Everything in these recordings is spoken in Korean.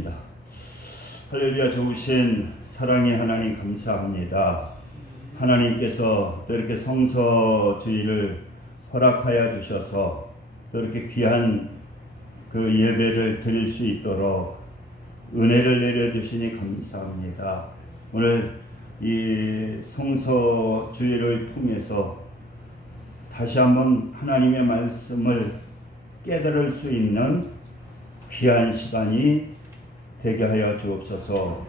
기도하겠습니다. 할렐루야. 좋으신 사랑의 하나님 감사합니다. 하나님께서 또 이렇게 성서주의를 허락하여 주셔서 또 이렇게 귀한 그 예배를 드릴 수 있도록 은혜를 내려주시니 감사합니다. 오늘 이 성서주의를 통해서 다시 한번 하나님의 말씀을 깨달을 수 있는 귀한 시간이 되게 하여 주옵소서.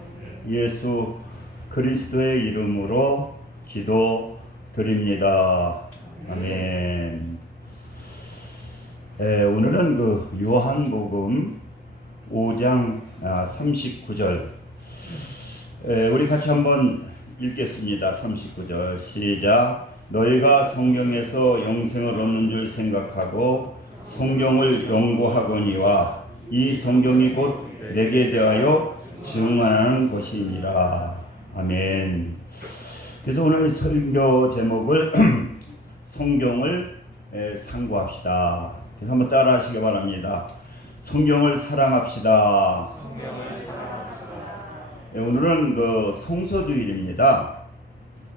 예수 그리스도의 이름으로 기도드립니다. 아멘. 오늘은 그 요한복음 5장 39절 우리 같이 한번 읽겠습니다. 39절 시작. 너희가 성경에서 영생을 얻는 줄 생각하고 성경을 연구하거니와 이 성경이 곧 내게 대하여 증언하는 것이니라. 아멘. 그래서 오늘 설교 제목을 성경을 상고합시다. 그래서 한번 따라 하시기 바랍니다. 성경을 사랑합시다. 오늘은 그 성서주일입니다.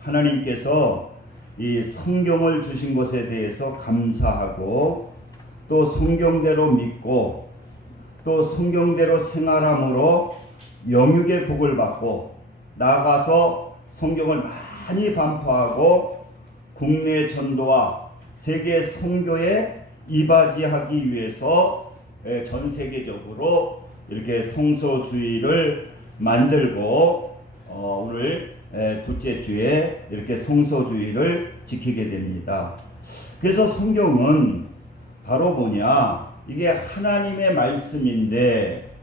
하나님께서 이 성경을 주신 것에 대해서 감사하고 또 성경대로 믿고 또 성경대로 생활함으로 영육의 복을 받고 나아가서 성경을 많이 반포하고 국내 전도와 세계 선교에 이바지하기 위해서 전 세계적으로 이렇게 성서주의를 만들고 오늘 둘째 주에 이렇게 성서주의를 지키게 됩니다. 그래서 성경은 바로 뭐냐? 이게 하나님의 말씀인데,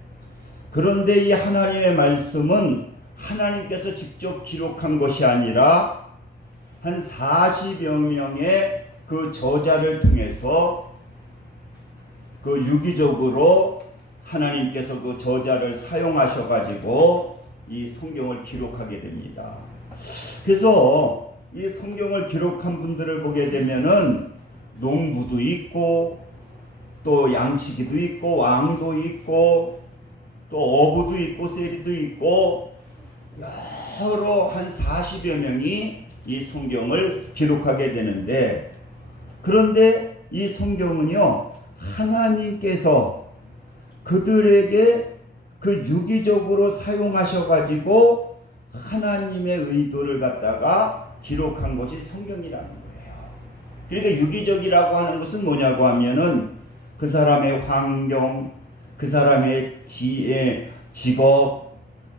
그런데 이 하나님의 말씀은 하나님께서 직접 기록한 것이 아니라 한 40여 명의 그 저자를 통해서 그 유기적으로 하나님께서 그 저자를 사용하셔 가지고 이 성경을 기록하게 됩니다. 그래서 이 성경을 기록한 분들을 보게 되면은 농부도 있고 또 양치기도 있고 왕도 있고 또 어부도 있고 세리도 있고 여러 한 40여 명이 이 성경을 기록하게 되는데, 그런데 이 성경은요 하나님께서 그들에게 그 유기적으로 사용하셔 가지고 하나님의 의도를 갖다가 기록한 것이 성경이라는 거예요. 그러니까 유기적이라고 하는 것은 뭐냐고 하면은 그 사람의 환경, 그 사람의 지혜, 직업,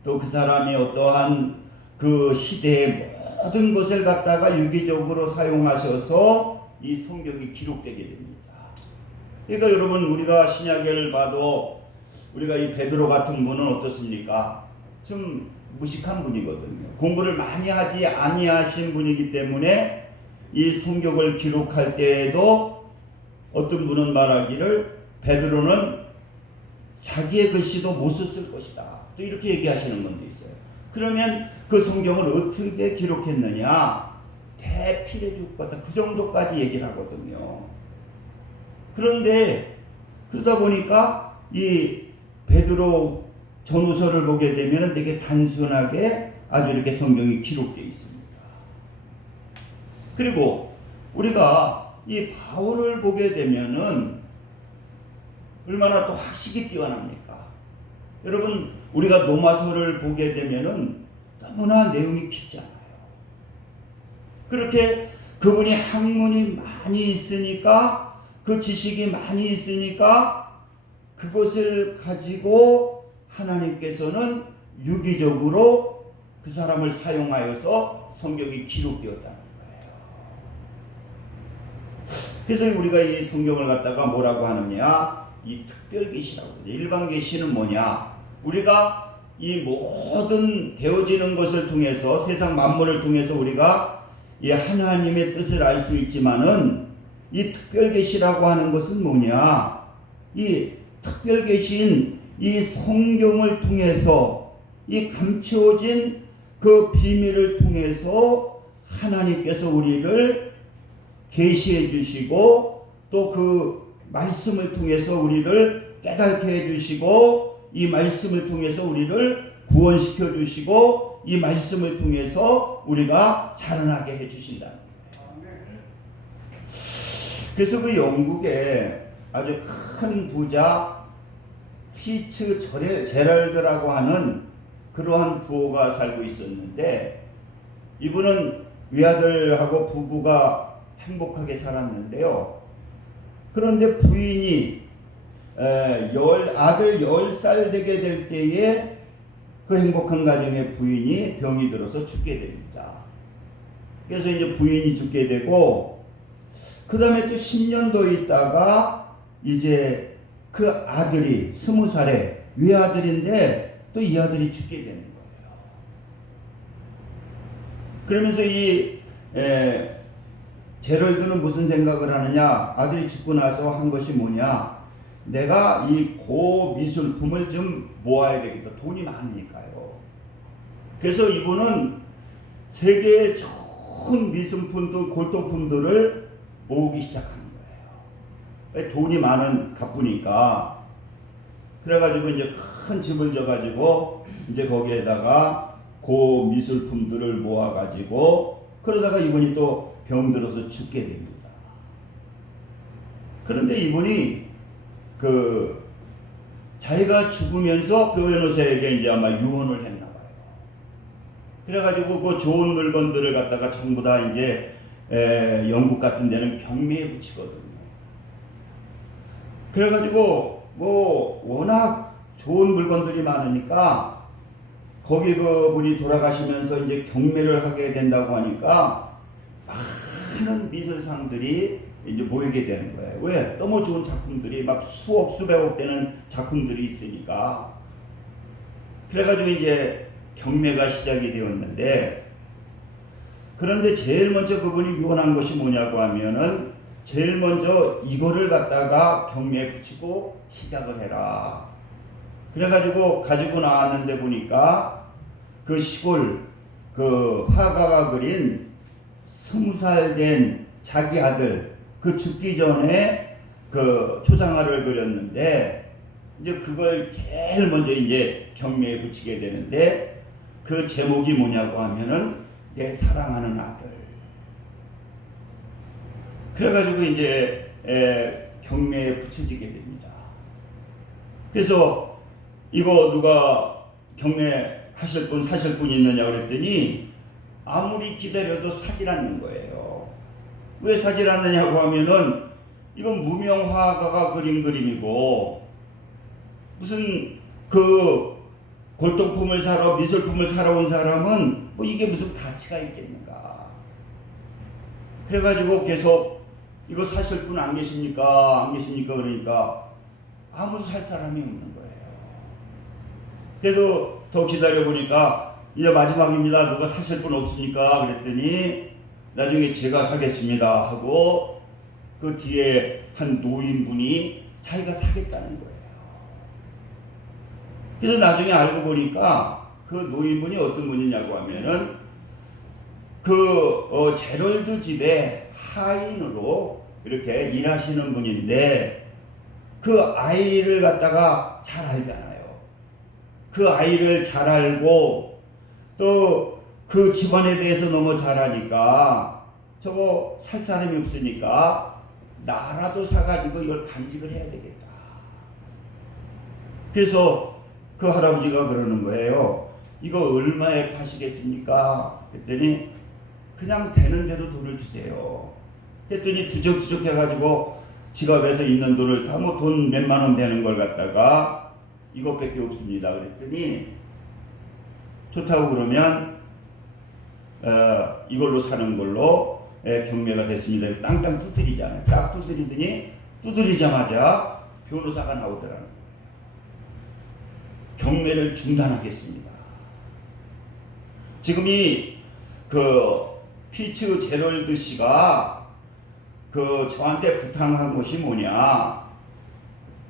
또 그 사람의 어떠한 그 시대의 모든 것을 갖다가 유기적으로 사용하셔서 이 성경이 기록되게 됩니다. 그러니까 여러분, 우리가 신약을 봐도 우리가 이 베드로 같은 분은 어떻습니까? 좀 무식한 분이거든요. 공부를 많이 하지 아니하신 분이기 때문에 이 성경을 기록할 때에도 어떤 분은 말하기를 베드로는 자기의 글씨도 못 썼을 것이다, 또 이렇게 얘기하시는 분도 있어요. 그러면 그 성경을 어떻게 기록했느냐? 대필해 줄 것 같다, 그 정도까지 얘기를 하거든요. 그런데 그러다 보니까 이 베드로 전후서를 보게 되면 되게 단순하게 아주 이렇게 성경이 기록되어 있습니다. 그리고 우리가 이 바울을 보게 되면은 얼마나 또 학식이 뛰어납니까? 여러분, 우리가 로마서를 보게 되면은 너무나 내용이 깊잖아요. 그렇게 그분이 학문이 많이 있으니까, 그 지식이 많이 있으니까 그것을 가지고 하나님께서는 유기적으로 그 사람을 사용하여서 성경이 기록되었다는 거예요. 그래서 우리가 이 성경을 갖다가 뭐라고 하느냐? 이 특별계시라고 하죠. 일반계시는 뭐냐? 우리가 이 모든 되어지는 것을 통해서, 세상 만물을 통해서 우리가 이 하나님의 뜻을 알 수 있지만은 이 특별계시라고 하는 것은 뭐냐? 이 특별계시인 이 성경을 통해서, 이 감추어진 그 비밀을 통해서 하나님께서 우리를 계시해 주시고 또 그 말씀을 통해서 우리를 깨닫게 해 주시고 이 말씀을 통해서 우리를 구원시켜 주시고 이 말씀을 통해서 우리가 자라나게 해 주신다는 거예요. 그래서 그 영국에 아주 큰 부자 피츠 제럴드라고 하는 그러한 부호가 살고 있었는데, 이분은 외아들하고 부부가 행복하게 살았는데요. 그런데 부인이 아들 10살 되게 될 때에 그 행복한 가정의 부인이 병이 들어서 죽게 됩니다. 그래서 이제 부인이 죽게 되고, 그 다음에 또 10년 더 있다가 이제 그 아들이 20살에 외아들인데 또 이 아들이 죽게 되는 거예요. 그러면서 이 제럴드는 무슨 생각을 하느냐, 아들이 죽고 나서 한 것이 뭐냐, 내가 이 고미술품을 좀 모아야 되겠다. 돈이 많으니까요. 그래서 이분은 세계의 좋은 미술품들, 골동품들을 모으기 시작하는 거예요. 돈이 많은 가쁘니까. 그래가지고 이제 큰 집을 져가지고 이제 거기에다가 고미술품들을 모아가지고, 그러다가 이분이 또 병들어서 죽게 됩니다. 그런데 이분이 자기가 죽으면서 변호사에게 이제 아마 유언을 했나 봐요. 그래가지고 그 좋은 물건들을 갖다가 전부 다 이제 영국 같은 데는 경매에 붙이거든요. 그래가지고 뭐 워낙 좋은 물건들이 많으니까 거기 그분이 돌아가시면서 이제 경매를 하게 된다고 하니까 많은 미술상들이 이제 모이게 되는 거예요. 왜? 너무 좋은 작품들이 막 수억 수백억 되는 작품들이 있으니까. 그래가지고 이제 경매가 시작이 되었는데, 그런데 제일 먼저 그분이 유언한 것이 뭐냐고 하면은, 제일 먼저 이거를 갖다가 경매에 붙이고 시작을 해라. 그래가지고 가지고 나왔는데 보니까 그 시골 그 화가가 그린 20살 된 자기 아들, 그 죽기 전에 그 초상화를 그렸는데, 이제 그걸 제일 먼저 이제 경매에 붙이게 되는데, 그 제목이 뭐냐고 하면은 내 사랑하는 아들. 그래가지고 이제 경매에 붙여지게 됩니다. 그래서 이거 누가 경매 하실 분 사실 분 있느냐 그랬더니 아무리 기다려도 사질 않는 거예요. 왜 사질 않느냐고 하면은 이건 무명 화가가 그린 그림이고, 무슨 그 골동품을 사러 미술품을 사러 온 사람은 뭐 이게 무슨 가치가 있겠는가. 그래가지고 계속 이거 사실 분 안 계십니까? 안 계십니까? 그러니까 아무도 살 사람이 없는 거예요. 그래도 더 기다려보니까 이제 마지막입니다. 누가 사실 분 없습니까? 그랬더니 나중에 제가 사겠습니다 하고 그 뒤에 한 노인분이 자기가 사겠다는 거예요. 그래서 나중에 알고 보니까 그 노인분이 어떤 분이냐고 하면은 제럴드 집에 하인으로 이렇게 일하시는 분인데, 그 아이를 갖다가 잘 알잖아요. 그 아이를 잘 알고 또 그 집안에 대해서 너무 잘 아니까 저거 살 사람이 없으니까 나라도 사가지고 이걸 간직을 해야 되겠다. 그래서 그 할아버지가 그러는 거예요. 이거 얼마에 파시겠습니까? 그랬더니 그냥 되는 대로 돈을 주세요. 그랬더니 두적두적 해가지고 지갑에서 있는 돈을 다 뭐 돈 몇만 원 되는 걸 갖다가 이것밖에 없습니다. 그랬더니 좋다고 그러면 이걸로 사는 걸로 경매가 됐습니다. 땅땅 두드리잖아요. 딱 두드리더니 두드리자마자 변호사가 나오더라는 거예요. 경매를 중단하겠습니다. 지금 피츠 제럴드 씨가 저한테 부탁한 것이 뭐냐,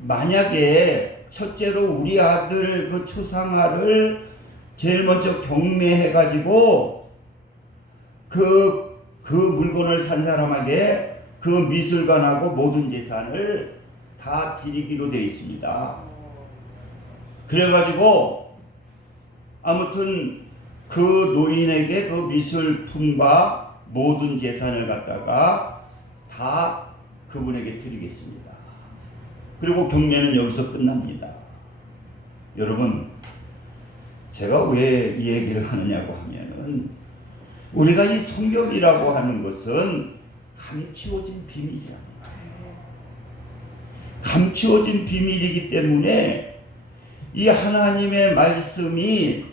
만약에 첫째로 우리 아들 그 초상화를 제일 먼저 경매해가지고 그 물건을 산 사람에게 그 미술관하고 모든 재산을 다 드리기로 되어 있습니다. 그래가지고 아무튼 그 노인에게 그 미술품과 모든 재산을 갖다가 다 그분에게 드리겠습니다. 그리고 경매는 여기서 끝납니다. 여러분, 제가 왜 이 얘기를 하느냐고 하면은 우리가 이 성경이라고 하는 것은 감추어진 비밀이라는 거예요. 감추어진 비밀이기 때문에 이 하나님의 말씀이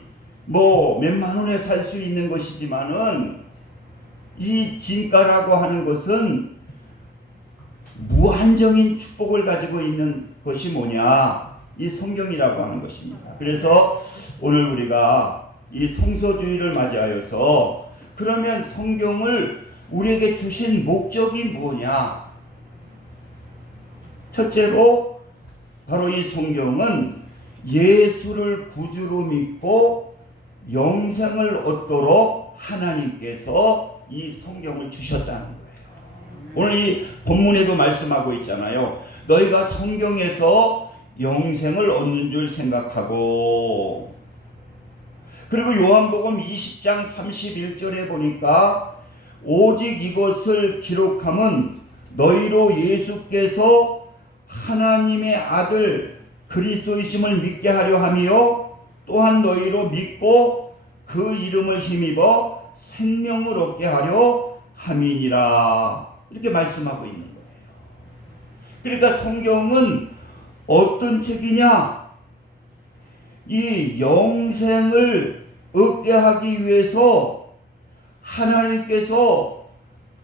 뭐 몇만 원에 살 수 있는 것이지만은 이 진가라고 하는 것은 무한정인 축복을 가지고 있는 것이 뭐냐? 이 성경이라고 하는 것입니다. 그래서 오늘 우리가 이 성소주의를 맞이하여서 그러면 성경을 우리에게 주신 목적이 뭐냐? 첫째로 바로 이 성경은 예수를 구주로 믿고 영생을 얻도록 하나님께서 이 성경을 주셨다는 거예요. 오늘 이 본문에도 말씀하고 있잖아요. 너희가 성경에서 영생을 얻는 줄 생각하고, 그리고 요한복음 20장 31절에 보니까 오직 이것을 기록함은 너희로 예수께서 하나님의 아들 그리스도이심을 믿게 하려 함이요 또한 너희로 믿고 그 이름을 힘입어 생명을 얻게 하려 함이니라, 이렇게 말씀하고 있는 거예요. 그러니까 성경은 어떤 책이냐? 이 영생을 얻게 하기 위해서 하나님께서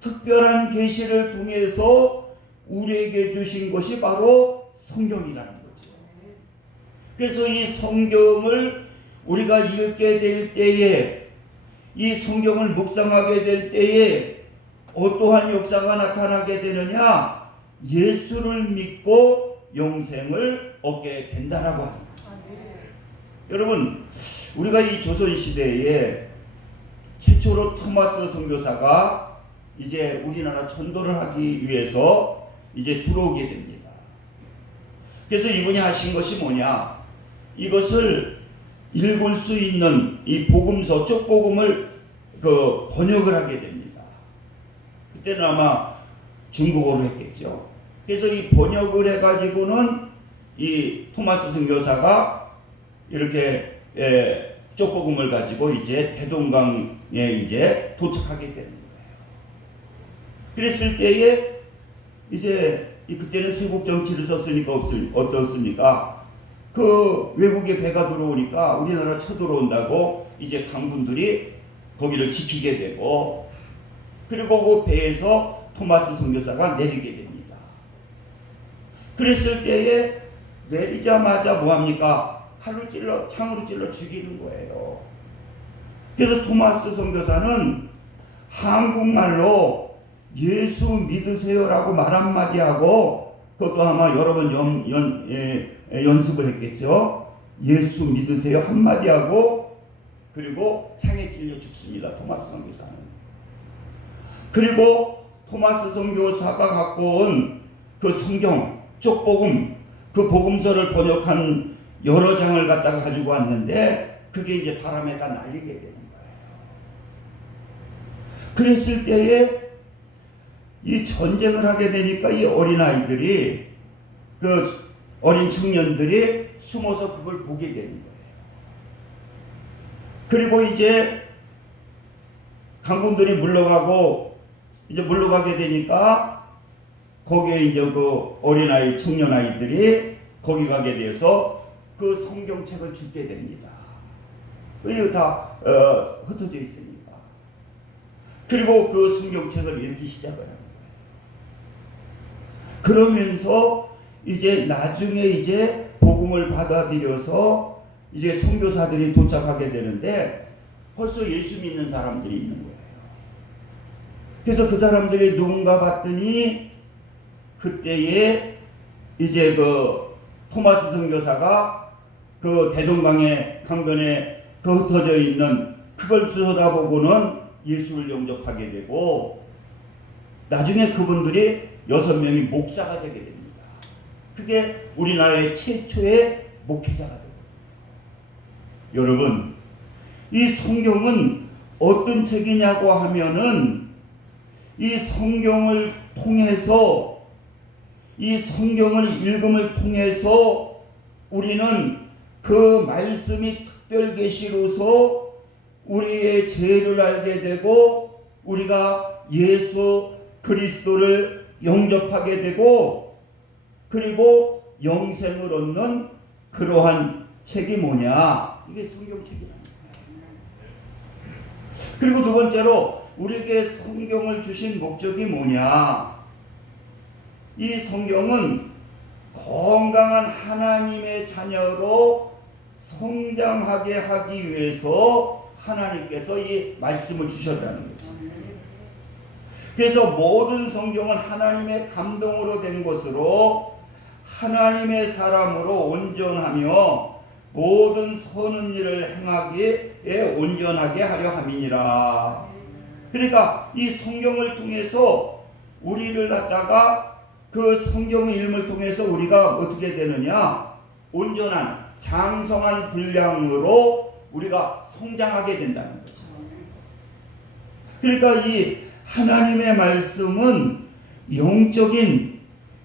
특별한 계시를 통해서 우리에게 주신 것이 바로 성경이라는 거죠. 그래서 이 성경을 우리가 읽게 될 때에, 이 성경을 묵상하게 될 때에 어떠한 역사가 나타나게 되느냐? 예수를 믿고 영생을 얻게 된다라고 하는 거죠. 여러분, 우리가 이 조선시대에 최초로 토마스 선교사가 이제 우리나라 전도를 하기 위해서 이제 들어오게 됩니다. 그래서 이분이 하신 것이 뭐냐? 이것을 읽을 수 있는 이 복음서, 쪽복음을 번역을 하게 됩니다. 그때는 아마 중국어로 했겠죠. 그래서 이 번역을 해가지고는 이 토마스 선교사가 이렇게 쪽복음을 가지고 이제 대동강에 이제 도착하게 되는 거예요. 그랬을 때에 이제 그때는 세국 정치를 썼으니까 어떻습니까? 그 외국의 배가 들어오니까 우리나라 쳐들어온다고 이제 강군들이 거기를 지키게 되고, 그리고 그 배에서 토마스 선교사가 내리게 됩니다. 그랬을 때에 내리자마자 뭐합니까? 칼로 찔러, 창으로 찔러 죽이는 거예요. 그래서 토마스 선교사는 한국말로 예수 믿으세요라고 말 한마디 하고, 그것도 아마 여러 번 연습을 했겠죠. 예수 믿으세요 한마디 하고, 그리고 창에 찔려 죽습니다. 토마스 선교사는. 그리고 토마스 선교사가 갖고 온 그 성경, 쪽복음, 그 복음서를 번역한 여러 장을 갖다가 가지고 왔는데 그게 이제 바람에다 날리게 되는 거예요. 그랬을 때에 이 전쟁을 하게 되니까 이 어린아이들이, 그 어린 청년들이 숨어서 그걸 보게 되는 거예요. 그리고 이제 강군들이 물러가게 되니까 거기에 이제 그 어린아이, 청년아이들이 거기 가게 돼서 그 성경책을 죽게 됩니다. 이거 다 흩어져 있으니까. 그리고 그 성경책을 읽기 시작을 하는 거예요. 그러면서 이제 나중에 이제 복음을 받아들여서 이제 선교사들이 도착하게 되는데 벌써 예수 믿는 사람들이 있는 거예요. 그래서 그 사람들이 누군가 봤더니 그때에 이제 그 토마스 선교사가 그 대동강의 강변에 그 흩어져 있는 그걸 쳐다보고는 예수를 영접하게 되고, 나중에 그분들이 6명이 목사가 되게 됩니다. 그게 우리나라의 최초의 목회자가 되거든요. 여러분, 이 성경은 어떤 책이냐고 하면은 이 성경을 통해서, 이 성경을 읽음을 통해서 우리는 그 말씀이 특별 계시로서 우리의 죄를 알게 되고 우리가 예수 그리스도를 영접하게 되고 그리고 영생을 얻는 그러한 책이 뭐냐? 이게 성경책이라는 거예요. 그리고 두 번째로 우리에게 성경을 주신 목적이 뭐냐? 이 성경은 건강한 하나님의 자녀로 성장하게 하기 위해서 하나님께서 이 말씀을 주셨다는 거죠. 그래서 모든 성경은 하나님의 감동으로 된 것으로 하나님의 사람으로 온전하며 모든 선한 일을 행하기에 온전하게 하려 함이니라. 그러니까 이 성경을 통해서 우리를 갖다가 그 성경의 읽음을 통해서 우리가 어떻게 되느냐? 온전한 장성한 분량으로 우리가 성장하게 된다는 거죠. 그러니까 이 하나님의 말씀은 영적인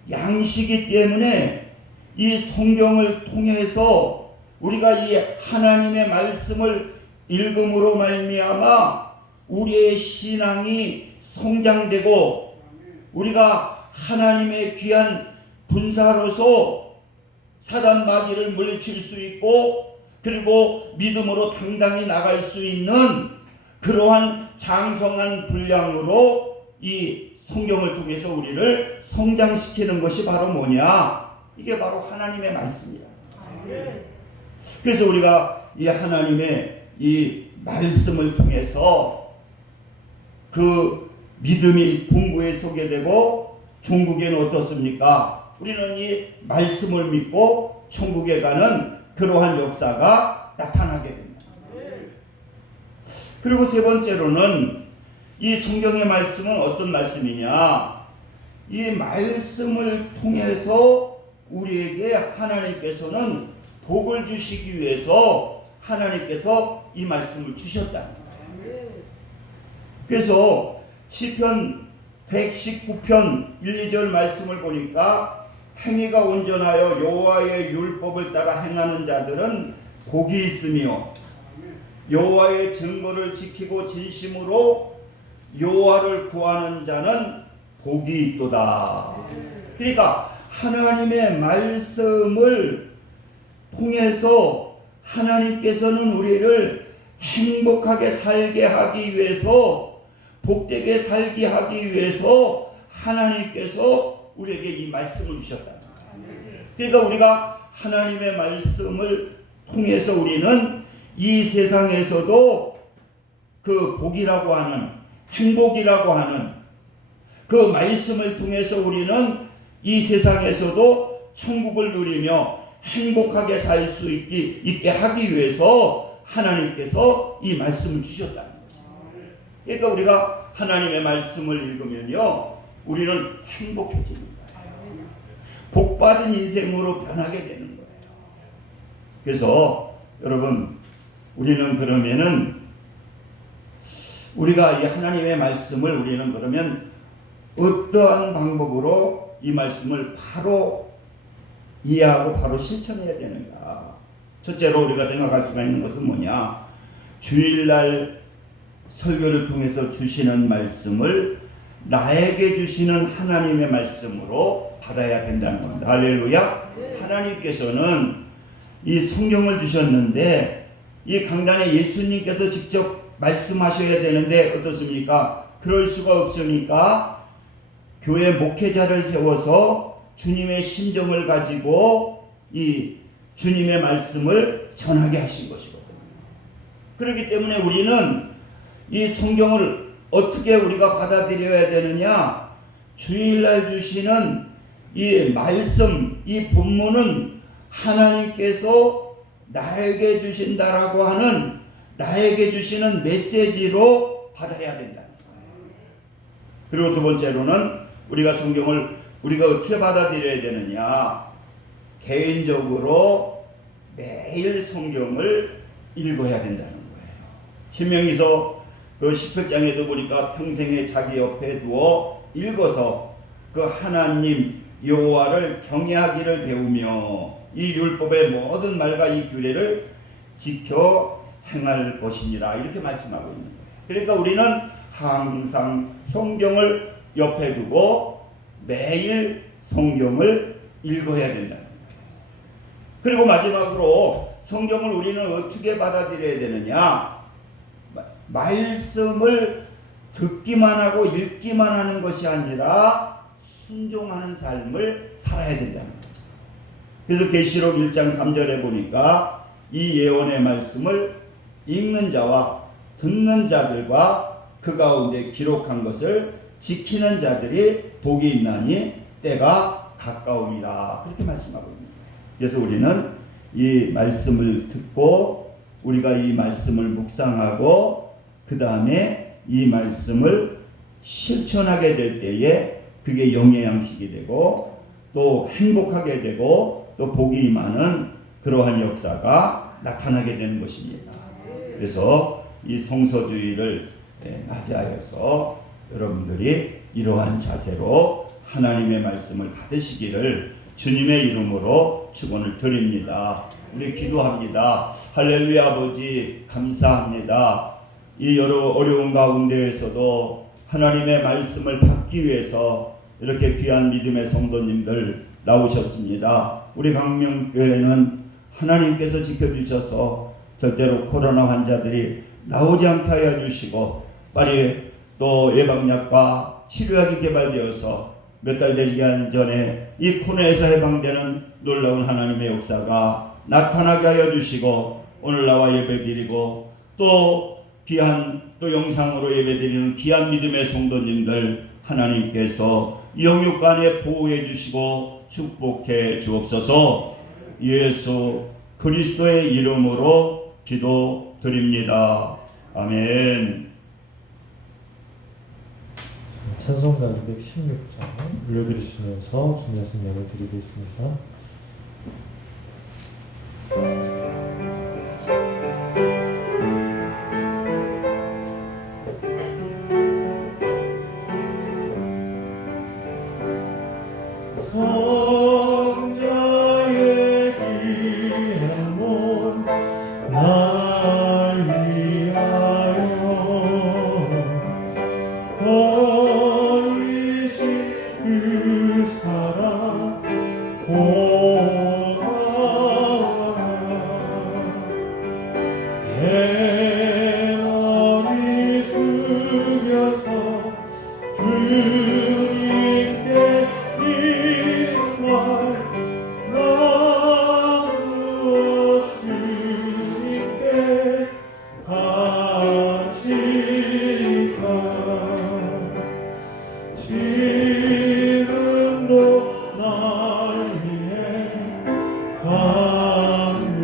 양식이기 때문에 이 성경을 통해서 우리가 이 하나님의 말씀을 읽음으로 말미암아 우리의 신앙이 성장되고 우리가 하나님의 귀한 분사로서 사단 마귀를 물리칠 수 있고 그리고 믿음으로 당당히 나갈 수 있는 그러한 장성한 분량으로 이 성경을 통해서 우리를 성장시키는 것이 바로 뭐냐? 이게 바로 하나님의 말씀이다. 그래서 우리가 이 하나님의 이 말씀을 통해서 그 믿음이 궁구에 서게 되고 천국에는 어떻습니까? 우리는 이 말씀을 믿고 천국에 가는 그러한 역사가 나타나게 됩니다. 그리고 세 번째로는 이 성경의 말씀은 어떤 말씀이냐? 이 말씀을 통해서 우리에게 하나님께서는 복을 주시기 위해서 하나님께서 이 말씀을 주셨다는 거예요. 그래서 시편 119편 1, 2절 말씀을 보니까 행위가 온전하여 여호와의 율법을 따라 행하는 자들은 복이 있으며 여호와의 증거를 지키고 진심으로 여호와를 구하는 자는 복이 있도다. 그러니까 하나님의 말씀을 통해서 하나님께서는 우리를 행복하게 살게 하기 위해서 복되게 살게 하기 위해서 하나님께서 우리에게 이 말씀을 주셨다. 그러니까 우리가 하나님의 말씀을 통해서 우리는 이 세상에서도 그 복이라고 하는 행복이라고 하는 그 말씀을 통해서 우리는 이 세상에서도 천국을 누리며 행복하게 살 수 있게 하기 위해서 하나님께서 이 말씀을 주셨다는 거죠. 그러니까 우리가 하나님의 말씀을 읽으면요 우리는 행복해지는 거예요. 복받은 인생으로 변하게 되는 거예요. 그래서 여러분 우리는 그러면은 우리가 이 하나님의 말씀을 우리는 그러면 어떠한 방법으로 이 말씀을 바로 이해하고 바로 실천해야 되는가? 첫째로 우리가 생각할 수가 있는 것은 뭐냐? 주일날 설교를 통해서 주시는 말씀을 나에게 주시는 하나님의 말씀으로 받아야 된다는 겁니다. 할렐루야. 하나님께서는 이 성경을 주셨는데 이 강단에 예수님께서 직접 말씀하셔야 되는데 어떻습니까? 그럴 수가 없으니까 교회 목회자를 세워서 주님의 심정을 가지고 이 주님의 말씀을 전하게 하신 것이거든요. 그렇기 때문에 우리는 이 성경을 어떻게 우리가 받아들여야 되느냐? 주일날 주시는 이 말씀, 이 본문은 하나님께서 나에게 주신다라고 하는 나에게 주시는 메시지로 받아야 된다. 그리고 두 번째로는 우리가 성경을 우리가 어떻게 받아들여야 되느냐? 개인적으로 매일 성경을 읽어야 된다는 거예요. 신명기서 그 17장에도 보니까 평생에 자기 옆에 두어 읽어서 그 하나님 여호와를 경외하기를 배우며 이 율법의 모든 말과 이 규례를 지켜 행할 것이니라, 이렇게 말씀하고 있는 거예요. 그러니까 우리는 항상 성경을 옆에 두고 매일 성경을 읽어야 된다는 거예요. 그리고 마지막으로 성경을 우리는 어떻게 받아들여야 되느냐? 말씀을 듣기만 하고 읽기만 하는 것이 아니라 순종하는 삶을 살아야 된다는 거죠. 그래서 계시록 1장 3절에 보니까 이 예언의 말씀을 읽는 자와 듣는 자들과 그 가운데 기록한 것을 지키는 자들이 복이 있나니 때가 가까움이라, 그렇게 말씀하고 있는 거예요. 그래서 우리는 이 말씀을 듣고 우리가 이 말씀을 묵상하고 그 다음에 이 말씀을 실천하게 될 때에 그게 영의 양식이 되고 또 행복하게 되고 또 복이 임하는 그러한 역사가 나타나게 되는 것입니다. 그래서 이 성서주의를 맞이하여서 여러분들이 이러한 자세로 하나님의 말씀을 받으시기를 주님의 이름으로 축원을 드립니다. 우리 기도합니다. 할렐루야. 아버지 감사합니다. 이 여러 어려운 가운데에서도 하나님의 말씀을 받기 위해서 이렇게 귀한 믿음의 성도님들 나오셨습니다. 우리 강명교회는 하나님께서 지켜주셔서 절대로 코로나 환자들이 나오지 않게 하여 주시고 빨리 또 예방약과 치료약이 개발되어서 몇 달 되기 전에 이 코로나에서 해방되는 놀라운 하나님의 역사가 나타나게 하여 주시고 오늘 나와 예배드리고 또 귀한 또 영상으로 예배드리는 귀한 믿음의 성도님들 하나님께서 영육간에 보호해 주시고 축복해 주옵소서. 예수 그리스도의 이름으로 기도드립니다. 아멘. 찬송가 216장 올려드리시면서 주님의 승리를 드리고 있습니다. 성자의 귀한 몸 날 위하여 버리신 그 사랑 보아라. 내 머리 숙여서 주님께 이른 말 나누어 주님께 바치리까. 지금도 날 위해 간구하시니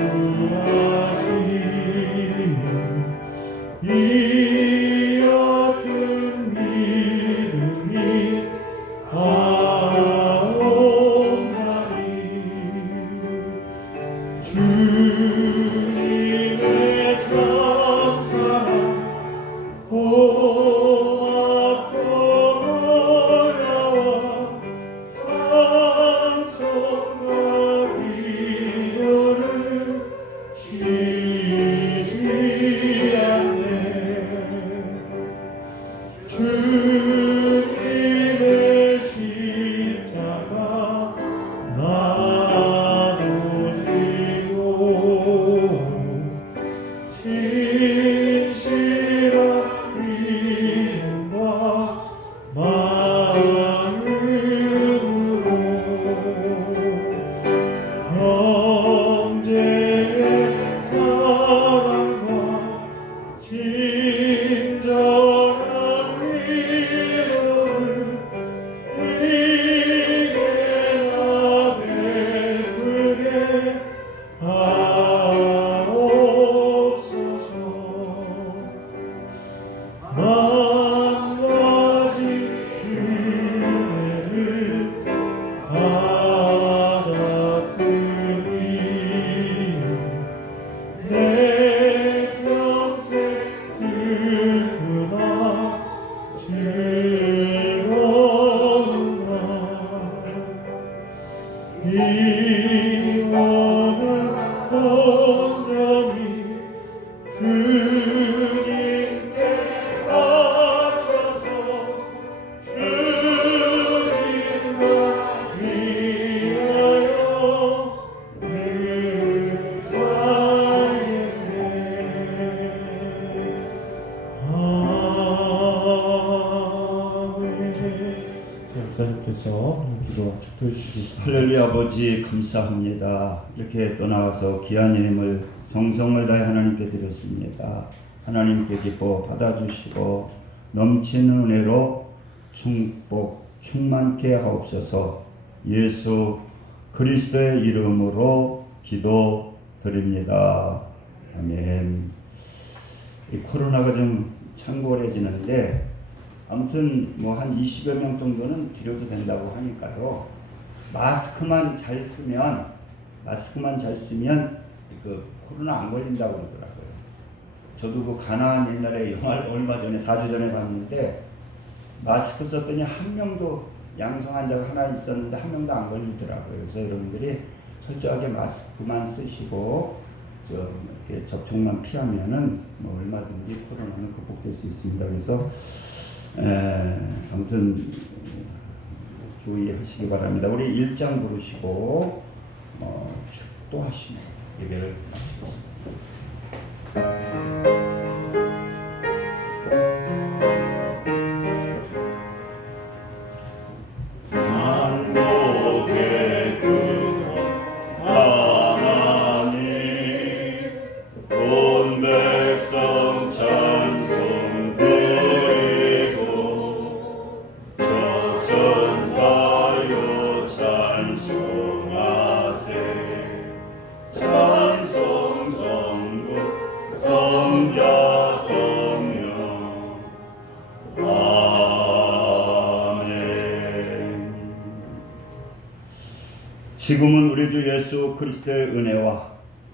위해서 기도와 축도해 주시겠습니다. 할렐루야. 아버지 감사합니다. 이렇게 또 나와서 귀한 예물을 정성을 다해 하나님께 드렸습니다. 하나님께 기뻐 받아주시고 넘치는 은혜로 충만케 하옵소서. 예수 그리스도의 이름으로 기도드립니다. 아멘. 이 코로나가 좀 창궐해지는데 아무튼 뭐 한 20여 명 정도는 드려도 된다고 하니까요. 마스크만 잘 쓰면 그 코로나 안 걸린다고 그러더라고요. 저도 그 가나안 옛날에 영화를 얼마 전에 4주 전에 봤는데 마스크 썼더니 한 명도 양성 환자가 하나 있었는데 한 명도 안 걸리더라고요. 그래서 여러분들이 철저하게 마스크만 쓰시고 이렇게 접촉만 피하면은 뭐 얼마든지 코로나는 극복될 수 있습니다. 그래서 아무튼 주의하시기 바랍니다. 우리 1장 부르시고 축도하시며 예배를 마치겠습니다. 만국의 그 하나님 온 백성 찬송 드리고 저 천사여 찬송하세. 찬송 성부 성자 성령 아멘. 지금은 우리 주 예수 그리스도의 은혜와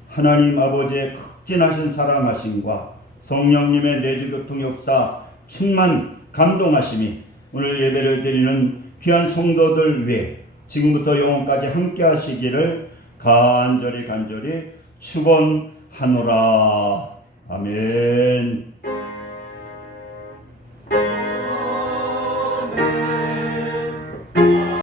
하나님 아버지의 극진하신 사랑하심과 성령님의 내주교통 역사 충만 감동하심이 오늘 예배를 드리는 귀한 성도들 위해 지금부터 영원까지 함께 하시기를 간절히 축원하노라. 아멘.